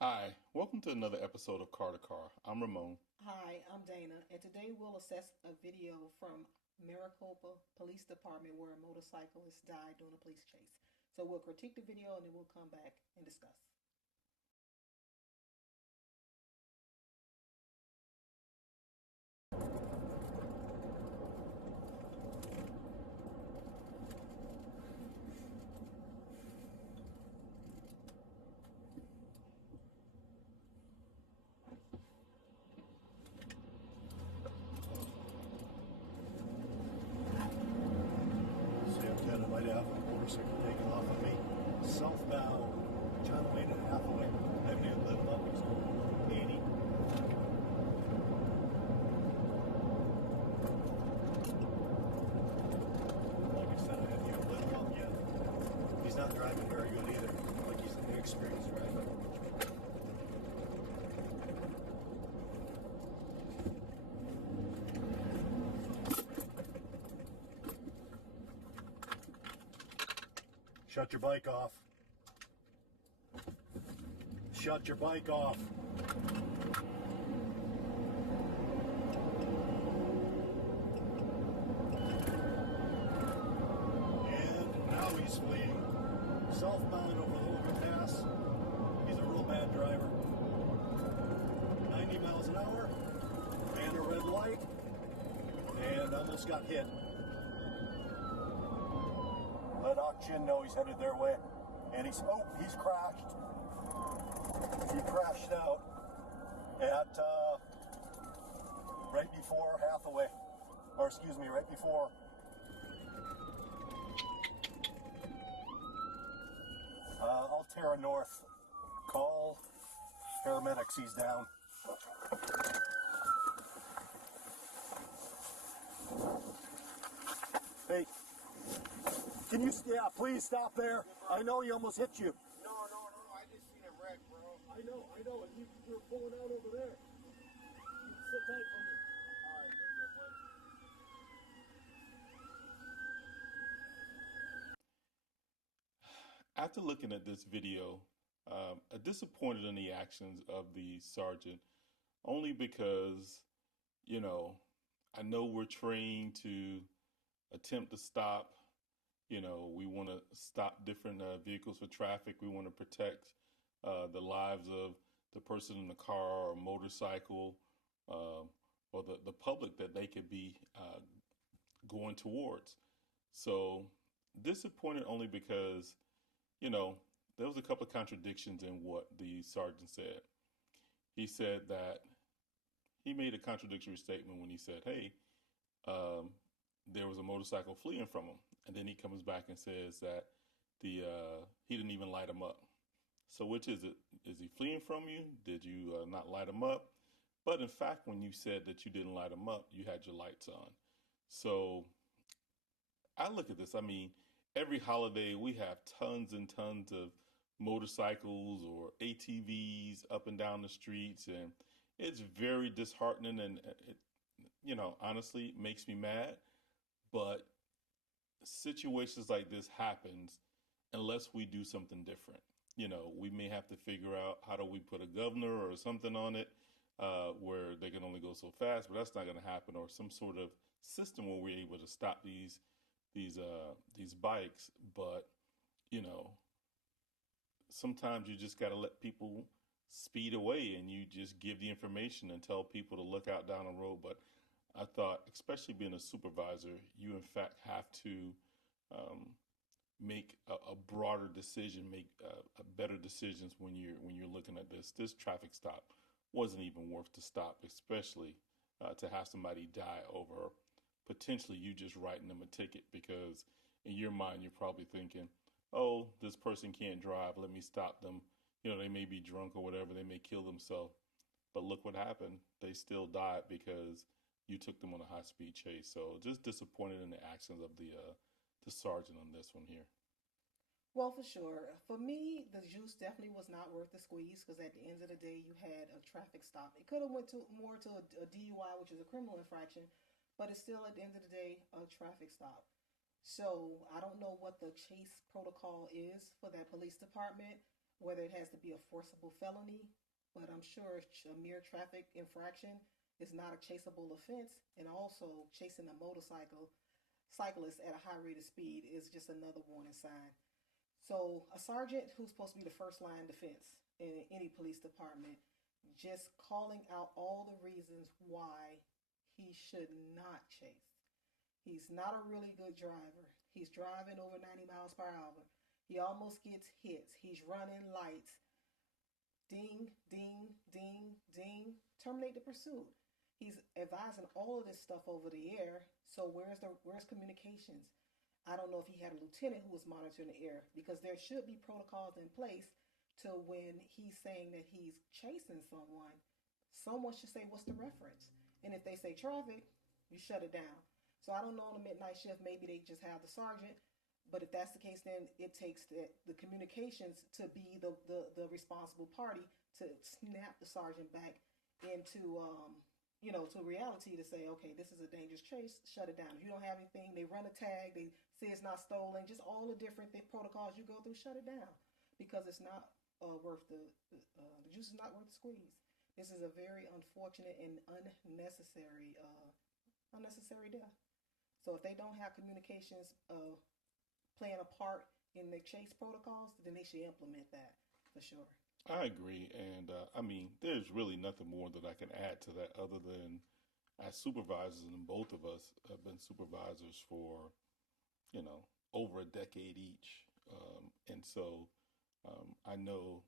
Hi, welcome to another episode of Carr2Carr. I'm Ramon. Hi, I'm Dana, and today we'll assess a video from Maricopa Police Department where a motorcyclist died during a police chase. So we'll critique the video and then we'll come back and discuss. I might have a motorcycle taking off on me. Southbound, trying to wait a half away. I haven't even lit him up. He's going 80. Like I said, I haven't even lit him up yet. He's not driving very good either. Like he's an inexperienced driver. Shut your bike off. Shut your bike off. And now he's fleeing. Southbound over the overpass. He's a real bad driver. 90 miles an hour. And a red light. And almost got hit. Let Auction know he's headed their way. And he's crashed. He crashed out at right before Hathaway. Or excuse me, right before Altera North. Call paramedics, he's down. Hey. Can you, please stop there. I know he almost hit you. No, I just seen a wreck, bro. I know, and you're pulling out over there. You sit tight for me. Alright, you're good, bud. After looking at this video, disappointed in the actions of the sergeant, only because, I know we're trained to attempt to stop. We want to stop different vehicles for traffic. We want to protect the lives of the person in the car or motorcycle or the public that they could be going towards. So disappointed only because, there was a couple of contradictions in what the sergeant said. He said that he made a contradictory statement when he said, hey, there was a motorcycle fleeing from him. And then he comes back and says that he didn't even light him up. So which is it? Is he fleeing from you? Did you not light him up? But in fact, when you said that you didn't light him up, you had your lights on. So I look at this. I mean, every holiday we have tons and tons of motorcycles or ATVs up and down the streets. And it's very disheartening. And it, honestly makes me mad. But situations like this happens unless we do something different. We may have to figure out how do we put a governor or something on it where they can only go so fast, but that's not going to happen, or some sort of system where we're able to stop these bikes. But, sometimes you just got to let people speed away and you just give the information and tell people to look out down the road. But I thought, especially being a supervisor, you in fact have to make a broader decision, make better decisions when you're looking at this. This traffic stop wasn't even worth the stop, especially to have somebody die over potentially you just writing them a ticket, because in your mind you're probably thinking, oh, this person can't drive, let me stop them. They may be drunk or whatever, they may kill themselves. But look what happened. They still died because you took them on a high-speed chase. So just disappointed in the actions of the sergeant on this one here. Well, for sure. For me, the juice definitely was not worth the squeeze because at the end of the day, you had a traffic stop. It could have went more to a DUI, which is a criminal infraction, but it's still at the end of the day a traffic stop. So I don't know what the chase protocol is for that police department, whether it has to be a forcible felony, but I'm sure a mere traffic infraction is not a chaseable offense, and also chasing a cyclist at a high rate of speed is just another warning sign. So a sergeant who's supposed to be the first line defense in any police department, just calling out all the reasons why he should not chase. He's not a really good driver. He's driving over 90 miles per hour. He almost gets hits. He's running lights. Ding, ding, ding, ding. Terminate the pursuit. He's advising all of this stuff over the air. So where's communications? I don't know if he had a lieutenant who was monitoring the air, because there should be protocols in place to when he's saying that he's chasing someone should say, what's the reference? And if they say traffic, you shut it down. So I don't know, on the midnight shift, maybe they just have the sergeant. But if that's the case, then it takes the communications to be the responsible party to snap the sergeant back into to reality, to say, okay, this is a dangerous chase, shut it down. If you don't have anything, they run a tag, they say it's not stolen, just all the different protocols you go through, shut it down, because it's not worth the juice is not worth the squeeze. This is a very unfortunate and unnecessary death. So if they don't have communications playing a part in the chase protocols, then they should implement that for sure. I agree. And there's really nothing more that I can add to that other than, as supervisors, and both of us have been supervisors for, over a decade each. And so I know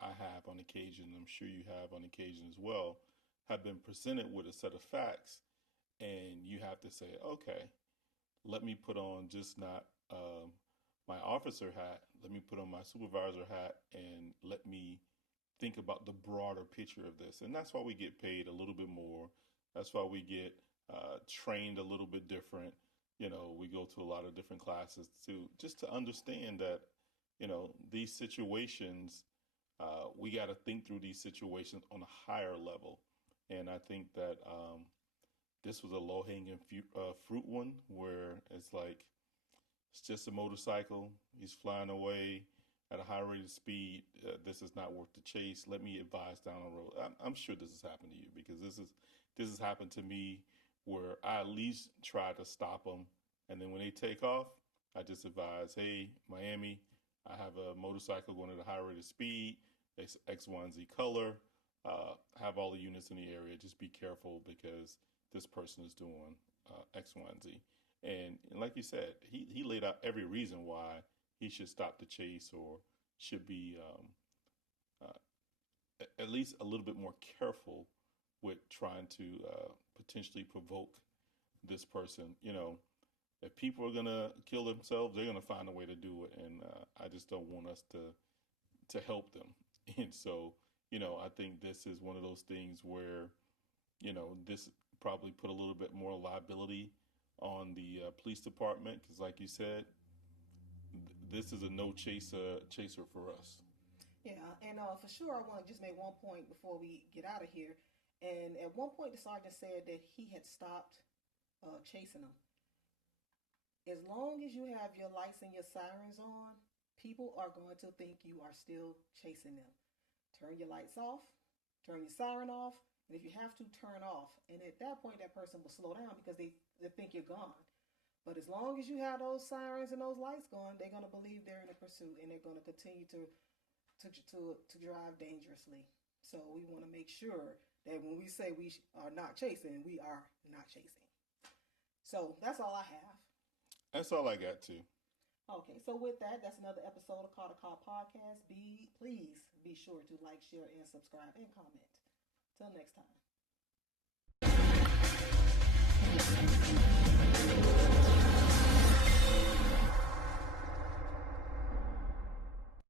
I have on occasion, I'm sure you have on occasion as well, have been presented with a set of facts, and you have to say, okay, let me put on just not my officer hat, let me put on my supervisor hat, and let me think about the broader picture of this. And that's why we get paid a little bit more. That's why we get trained a little bit different. We go to a lot of different classes just to understand that, these situations, we got to think through these situations on a higher level. And I think that this was a low-hanging fruit one, where it's like, it's just a motorcycle. He's flying away at a high rate of speed. This is not worth the chase. Let me advise down the road. I'm sure this has happened to you, because this has happened to me, where I at least try to stop them. And then when they take off, I just advise, hey, Miami, I have a motorcycle going at a high rate of speed. It's X, Y, and Z color. Have all the units in the area. Just be careful, because this person is doing X, Y, and Z. And like you said, he laid out every reason why he should stop the chase, or should be at least a little bit more careful with trying to potentially provoke this person. If people are going to kill themselves, they're going to find a way to do it. And I just don't want us to help them. And so, I think this is one of those things where, this probably put a little bit more liability on the police department, because like you said, this is a no chaser for us. Yeah, and for sure, I want to just make one point before we get out of here. And at one point, the sergeant said that he had stopped chasing them. As long as you have your lights and your sirens on, people are going to think you are still chasing them. Turn your lights off, turn your siren off, and if you have to, turn off. And at that point, that person will slow down, because they think you're gone. But as long as you have those sirens and those lights going, they're going to believe they're in a pursuit, and they're going to continue to drive dangerously. So we want to make sure that when we say we are not chasing, we are not chasing. So that's all I have. That's all I got too. Okay, so with that, that's another episode of Carr2Carr Podcast. Please be sure to like, share, and subscribe, and comment. Till next time.